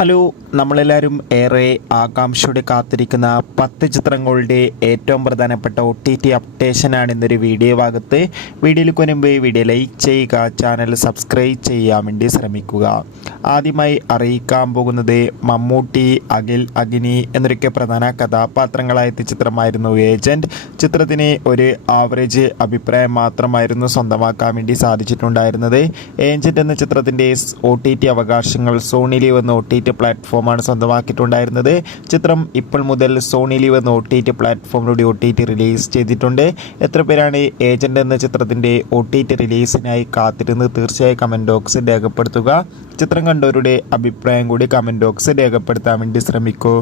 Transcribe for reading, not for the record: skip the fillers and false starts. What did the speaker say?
Hello, നമ്മളെല്ലാവരും ഏറെ ആകാംക്ഷയോടെ കാത്തിരിക്കുന്ന 10 ചിത്രങ്ങളുടെ ഏറ്റവും പ്രധാനപ്പെട്ട OTT അപ്ഡേഷനാണ് ഇന്നൊരു വീഡിയോ ഭാഗത്ത്. വീഡിയോയിൽ മുൻപ് വീഡിയോ ലൈക്ക് ചെയ്യുക, ചാനൽ സബ്സ്ക്രൈബ് ചെയ്യാൻ വേണ്ടി ശ്രമിക്കുക. ആദ്യമായി അറിയിക്കാൻ പോകുന്നത് മമ്മൂട്ടി, അഖിൽ, അഗ്നി എന്നൊക്കെ പ്രധാന കഥാപാത്രങ്ങളായ ചിത്രമായിരുന്നു ഏജൻറ്. ചിത്രത്തിന് ഒരു ആവറേജ് അഭിപ്രായം മാത്രമായിരുന്നു സ്വന്തമാക്കാൻ വേണ്ടി സാധിച്ചിട്ടുണ്ടായിരുന്നത്. ഏജൻറ് എന്ന ചിത്രത്തിൻ്റെ OTT അവകാശങ്ങൾ സോണി ലീവ് എന്ന OTT പ്ലാറ്റ്ഫോമാണ് സ്വന്തമാക്കിയിട്ടുണ്ടായിരുന്നത്. ചിത്രം ഇപ്പോൾ മുതൽ സോണി ലീവ് എന്ന OTT പ്ലാറ്റ്ഫോമിലൂടെ OTT റിലീസ് ചെയ്തിട്ടുണ്ട്. എത്ര പേരാണ് ഏജന്റ് എന്ന ചിത്രത്തിൻ്റെ OTT റിലീസിനായി കാത്തിരുന്ന് തീർച്ചയായും കമൻറ്റ് ബോക്സിൽ രേഖപ്പെടുത്തുക. ചിത്രം കണ്ടവരുടെ അഭിപ്രായം കൂടി കമൻറ്റ് ബോക്സിൽ രേഖപ്പെടുത്താൻ വേണ്ടി ശ്രമിക്കൂ.